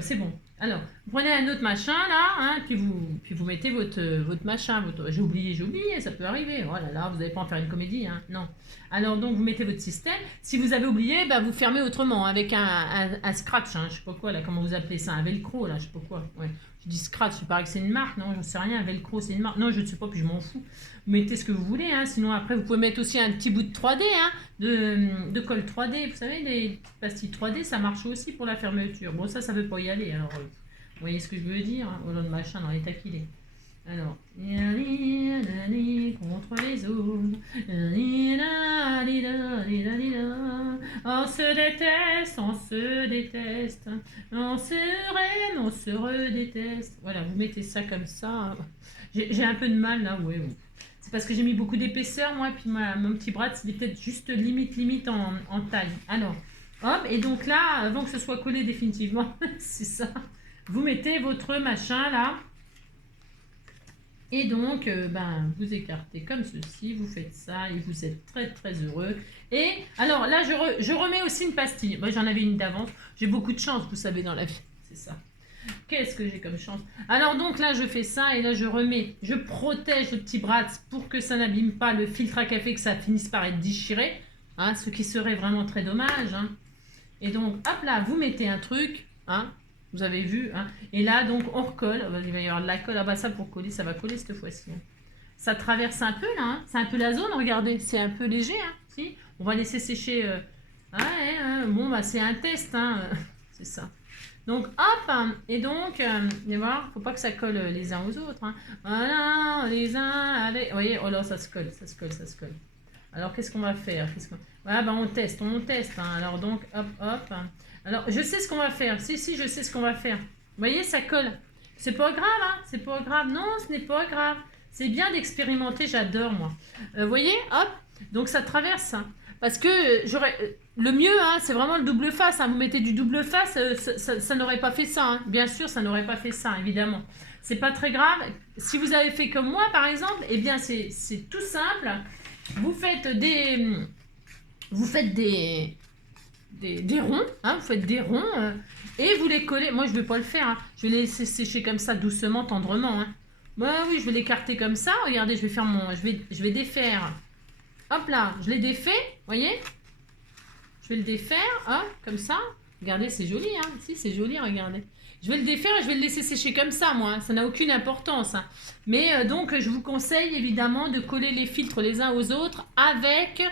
C'est bon. Alors, vous prenez un autre machin là, hein, puis vous mettez votre machin. J'ai oublié, ça peut arriver. Oh là là, vous n'allez pas en faire une comédie, hein. Non. Alors donc vous mettez votre système. Si vous avez oublié, bah, vous fermez autrement avec un scratch, hein, je sais pas quoi là, comment vous appelez ça, un velcro là, je sais pas quoi. Ouais. Je dis scratch, il paraît que c'est une marque, non, je sais rien. Velcro, c'est une marque. Non, je ne sais pas, puis je m'en fous. Vous mettez ce que vous voulez, hein. Sinon après vous pouvez mettre aussi un petit bout de 3D, hein, de colle 3D. Vous savez, les pastilles 3D, ça marche aussi pour la fermeture. Bon, ça veut pas y aller. Alors, vous voyez ce que je veux dire, hein, au long de machin dans l'état qu'il est. Alors, contre les autres, on se déteste, on se aime, on se redéteste. Voilà, vous mettez ça comme ça. J'ai un peu de mal là, ouais. C'est parce que j'ai mis beaucoup d'épaisseur, moi, puis mon petit bras, c'est peut-être juste limite en taille. Alors, hop, et donc là, avant que ce soit collé définitivement, c'est ça, vous mettez votre machin là. Et donc, vous écartez comme ceci, vous faites ça et vous êtes très très heureux. Et alors là, je remets aussi une pastille. Moi, j'en avais une d'avance. J'ai beaucoup de chance, vous savez, dans la vie. C'est ça. qu'est-ce que j'ai comme chance. Alors donc là, je fais ça et là, je remets, je protège le petit bras pour que ça n'abîme pas le filtre à café, que ça finisse par être déchiré, hein, ce qui serait vraiment très dommage. Hein. Et donc, hop là, vous mettez un truc, hein, vous avez vu, hein, et là, donc, on recolle. Il va y avoir de la colle. Ah bah ça, pour coller, ça va coller cette fois-ci. Hein. Ça traverse un peu, là. Hein. C'est un peu la zone, regardez. C'est un peu léger, hein. Si. On va laisser sécher. Ouais, bon, bah c'est un test, hein. C'est ça. Donc, hop, hein. Et donc, vous voir, faut pas que ça colle les uns aux autres. Hein. Voilà, les uns avec... Vous voyez, oh là, ça se colle, ça se colle, ça se colle. Alors, qu'est-ce qu'on va faire? Voilà, bah on teste. Hein. Alors, donc, hop, hop. Alors, je sais ce qu'on va faire. Si, je sais ce qu'on va faire. Vous voyez, ça colle. C'est pas grave, hein. C'est pas grave. Non, ce n'est pas grave. C'est bien d'expérimenter, j'adore, moi. Vous voyez, hop. Donc, ça traverse. Hein. Parce que le mieux, hein, c'est vraiment le double face. Hein. Vous mettez du double face, ça n'aurait pas fait ça. Hein. Bien sûr, ça n'aurait pas fait ça, évidemment. C'est pas très grave. Si vous avez fait comme moi, par exemple, eh bien, c'est tout simple. Vous faites des ronds, hein, vous faites des ronds et vous les collez. Moi, je ne vais pas le faire. Hein. Je vais les laisser sécher comme ça, doucement, tendrement. Hein. Bah oui, je vais l'écarter comme ça. Regardez, je vais défaire. Hop là, je l'ai défait, voyez. Je vais le défaire, hop, comme ça. Regardez, c'est joli, hein. Si, c'est joli, regardez. Je vais le défaire et je vais le laisser sécher comme ça, moi. Hein. Ça n'a aucune importance. Hein. Mais donc, je vous conseille évidemment de coller les filtres les uns aux autres avec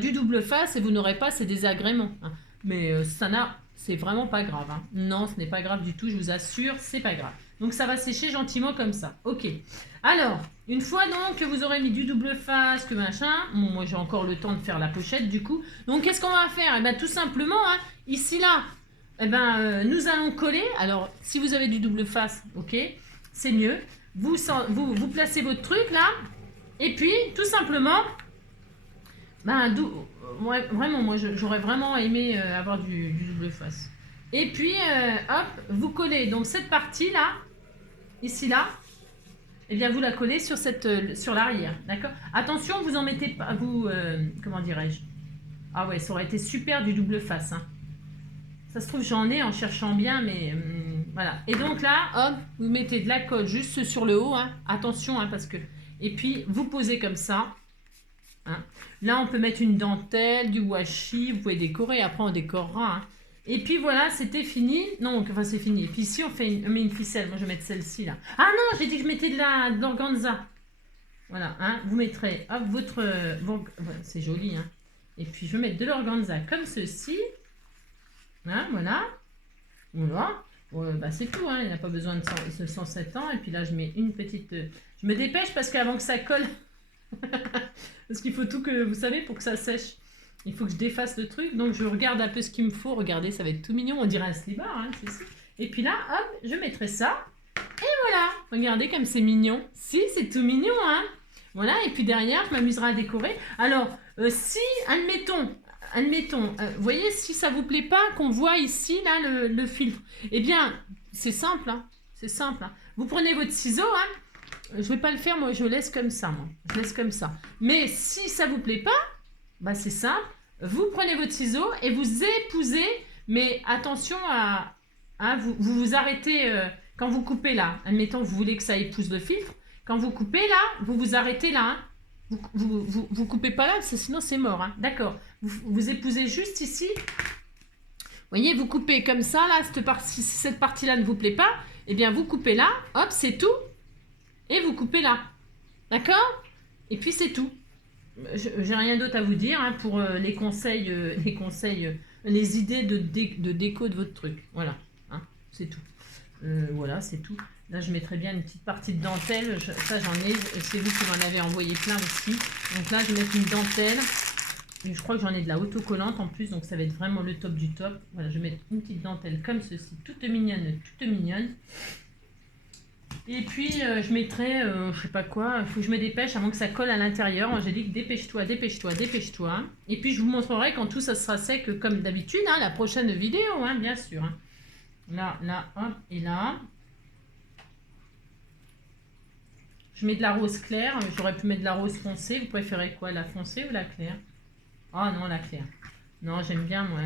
du double face et vous n'aurez pas ces désagréments. Hein. Mais c'est vraiment pas grave. Hein. Non, ce n'est pas grave du tout, je vous assure, c'est pas grave. Donc, ça va sécher gentiment comme ça. Ok. Alors, une fois donc que vous aurez mis du double face, que machin, bon, moi j'ai encore le temps de faire la pochette du coup. Donc, qu'est-ce qu'on va faire? Eh bien, tout simplement, hein, ici, là, eh ben, nous allons coller. Alors, si vous avez du double face, ok, c'est mieux. Vous placez votre truc là. Et puis, tout simplement, ben, vraiment, moi, j'aurais vraiment aimé avoir du double face. Et puis, hop, vous collez donc cette partie là, ici là, et bien vous la collez sur l'arrière, d'accord? Attention, vous en mettez pas, comment dirais-je? Ah ouais, ça aurait été super du double face, hein. Ça se trouve, j'en ai en cherchant bien, mais voilà. Et donc là, hop, vous mettez de la colle juste sur le haut, hein. Attention, hein, parce que... Et puis, vous posez comme ça. Hein. Là, on peut mettre une dentelle, du washi, vous pouvez décorer, après on décorera. Hein. Et puis voilà, c'était fini. Non, enfin c'est fini. Et puis ici, on met une ficelle. Moi, je vais mettre celle-ci là. Ah non, j'ai dit que je mettais de l'organza. Voilà, hein. Vous mettrez, hop, c'est joli, hein. Et puis, je vais mettre de l'organza comme ceci. Hein, voilà. Voilà. Bah, c'est tout, hein. Il n'y a pas besoin de 107 ans. Et puis là, je mets une petite... Je me dépêche parce qu'avant que ça colle... parce qu'il faut tout que... Vous savez, pour que ça sèche. Il faut que je défasse le truc. Donc, je regarde un peu ce qu'il me faut. Regardez, ça va être tout mignon. On dirait un slibard, hein, ceci. Et puis là, hop, je mettrai ça. Et voilà. Regardez comme c'est mignon. Si, c'est tout mignon, hein. Voilà. Et puis derrière, je m'amuserai à décorer. Alors, si, admettons, vous voyez, si ça vous plaît pas, qu'on voit ici, là, le filtre, eh bien, c'est simple, hein. C'est simple, hein. Vous prenez votre ciseau, hein. Je vais pas le faire, moi, je laisse comme ça, moi. Je laisse comme ça. Mais si ça vous plaît pas, bah, c'est simple. Vous prenez votre ciseau et vous épousez, mais attention à... Hein, vous arrêtez quand vous coupez là. Admettons que vous voulez que ça épouse le filtre. Quand vous coupez là, vous arrêtez là. Hein. Vous coupez pas là, parce que sinon c'est mort. Hein. D'accord. Vous épousez juste ici. Vous voyez, vous coupez comme ça, là, si cette partie-là ne vous plaît pas, eh bien vous coupez là, hop, c'est tout. Et vous coupez là. D'accord? Et puis c'est tout. J'ai rien d'autre à vous dire hein, pour les conseils, les idées de déco de votre truc. Voilà, hein, c'est tout. Voilà, c'est tout. Là, je mettrai bien une petite partie de dentelle. Ça, j'en ai. C'est vous qui m'en avez envoyé plein aussi. Donc là, je vais mettre une dentelle. Et je crois que j'en ai de la autocollante en plus. Donc ça va être vraiment le top du top. Voilà, je vais mettre une petite dentelle comme ceci. Toute mignonne, toute mignonne. Et puis, je mettrai, je sais pas quoi, il faut que je me dépêche avant que ça colle à l'intérieur. Moi, j'ai dit que dépêche-toi, dépêche-toi, dépêche-toi. Et puis, je vous montrerai quand tout ça sera sec, comme d'habitude, hein, la prochaine vidéo, hein, bien sûr. Hein. Là, hop, et là. Je mets de la rose claire. J'aurais pu mettre de la rose foncée. Vous préférez quoi, la foncée ou la claire? Ah non, la claire. Non, j'aime bien, moi.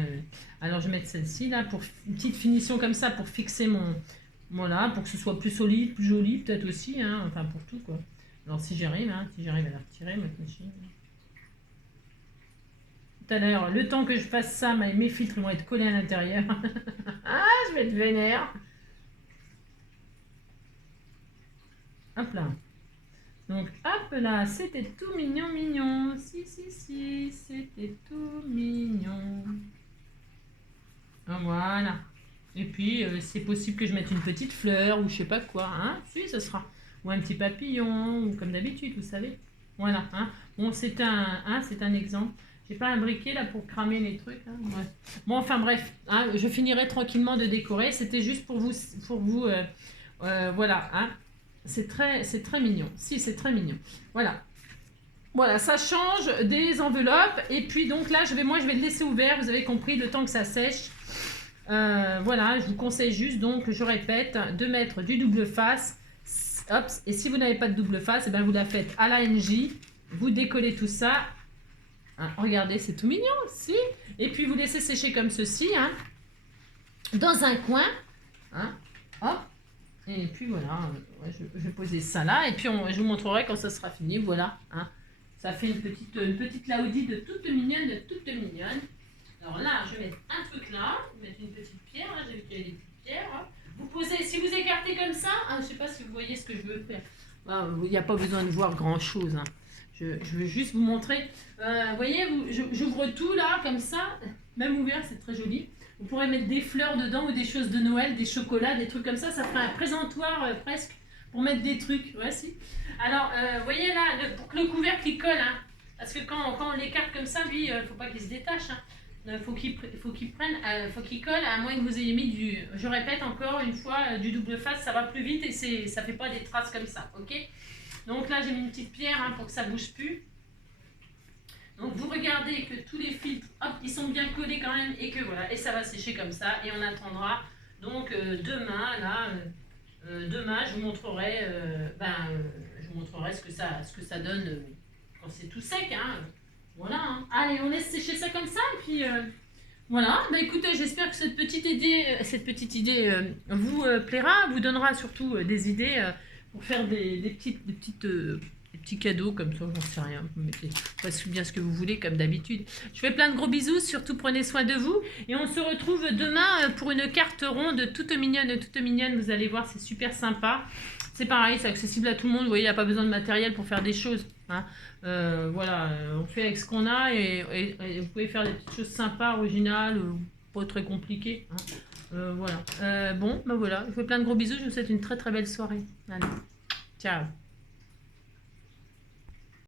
Alors, je vais mettre celle-ci, là, pour une petite finition comme ça, pour fixer Voilà, pour que ce soit plus solide, plus joli, peut-être aussi, hein, enfin pour tout quoi. Alors si j'arrive, hein, si j'arrive à la retirer, ma machine. Tout à l'heure, le temps que je fasse ça, mes filtres vont être collés à l'intérieur. Ah, je vais être vénère. Hop là. Donc, hop là, c'était tout mignon, mignon. Si, c'était tout mignon. Voilà. Et puis, c'est possible que je mette une petite fleur ou je sais pas quoi. Hein. Si, ce sera. Ou un petit papillon, ou comme d'habitude, vous savez. Voilà. Hein. Bon, c'est un exemple. J'ai pas un briquet là pour cramer les trucs. Hein. Ouais. Bon, enfin bref, hein, je finirai tranquillement de décorer. C'était juste pour vous, voilà. Hein. C'est très mignon. Si, c'est très mignon. Voilà. Voilà, ça change des enveloppes. Et puis donc là, moi, je vais le laisser ouvert. Vous avez compris, le temps que ça sèche. Voilà, je vous conseille juste, donc, je répète, de mettre du double face. Hop, et si vous n'avez pas de double face, eh bien, vous la faites à la NJ. Vous décollez tout ça. Hein, regardez, c'est tout mignon, si. Et puis, vous laissez sécher comme ceci, hein, dans un coin. Hein, hop. Et puis, voilà, je vais poser ça là. Et puis, je vous montrerai quand ça sera fini. Voilà, hein. Ça fait une petite laudie de toute mignonne, Alors là, je vais mettre un truc là, je vais mettre une petite pierre, là, j'ai vu qu'il y avait des petites pierres. Hein. Vous posez, si vous écartez comme ça, hein, je ne sais pas si vous voyez ce que je veux faire. Il n'y a pas besoin de voir grand chose. Hein. Je veux juste vous montrer. Vous voyez, j'ouvre tout là, comme ça, même ouvert, c'est très joli. Vous pourrez mettre des fleurs dedans ou des choses de Noël, des chocolats, des trucs comme ça. Ça fera un présentoir presque pour mettre des trucs. Ouais, si. Alors, vous voyez là, pour que le couvercle il colle, hein, parce que quand on l'écarte comme ça, lui, il ne faut pas qu'il se détache. Hein. Faut qu'il colle, à moins que vous ayez mis je répète encore une fois, du double face, ça va plus vite et ça fait pas des traces comme ça, ok? Donc là, j'ai mis une petite pierre hein, pour que ça bouge plus. Donc vous regardez que tous les filtres, hop, ils sont bien collés quand même et que voilà, et ça va sécher comme ça et on attendra. Donc demain, là, demain, je vous montrerai, ce que ça donne quand c'est tout sec, hein. Voilà, hein. Allez, on laisse sécher ça comme ça, et puis voilà. Bah écoutez, j'espère que cette petite idée vous plaira, vous donnera surtout des idées pour faire des petits cadeaux comme ça, j'en sais rien. Vous mettez pas bien ce que vous voulez, comme d'habitude. Je fais plein de gros bisous, surtout prenez soin de vous. Et on se retrouve demain pour une carte ronde toute mignonne, vous allez voir, c'est super sympa. C'est pareil, c'est accessible à tout le monde. Vous voyez, il n'y a pas besoin de matériel pour faire des choses. Hein. Voilà, on fait avec ce qu'on a et vous pouvez faire des petites choses sympas, originales, pas très compliquées. Hein. Voilà. Bon, ben voilà, je vous fais plein de gros bisous. Je vous souhaite une très très belle soirée. Allez, ciao.